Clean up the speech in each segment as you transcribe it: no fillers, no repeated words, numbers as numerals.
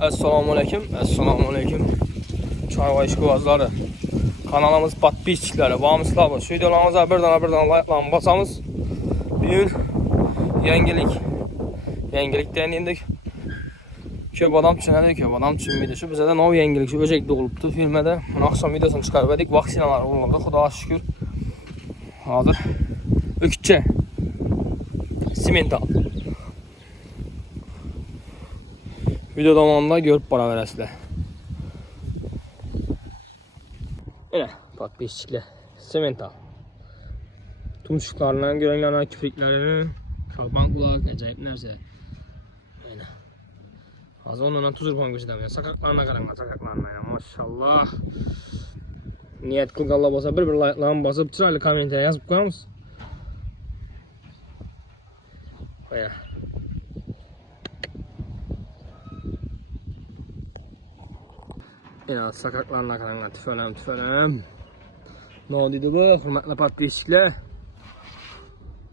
Assalamualaikum. Çay ve işguvazları. Kanalımız patpiççileri. Bağımsızlar. Şu videolarımıza birden like basamız. Bugün yengilik denildik. Köp adam düşünədik, köp adam düşünmeydi. Şu bize de nov yengilik, şu öcekli olubdu filmede. Akşam videosunu çıkarmadık. Vaksinalar olundu. Xuda şükür. Hazır. Ökütçe. Simental. Video zamanında görüp para verəsizlər. Elə, patpiççiklə. Simental. Tumuşuklarından, görənlərdən, kipriklərinin, şalban qulaq, acayip nərsə. Elə. Az onunla tuzur falan göstərəm. Sakaklarına qaranlar, sakaklarına. Maşallah. Niyet qılıq Allah basa bir like'larını basıb, çıraylı kommentaya yazıb qoyamız. Elə. Ya sakaklarına karanlar tüfölem. Ne oldu bu? Hürmetli patlayışçılar.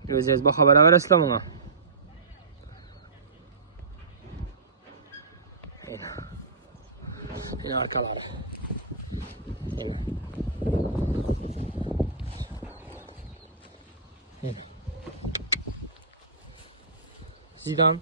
Gözeceğiz bak habere ver İslam ona. Yine arkaları. Yine. Zidane.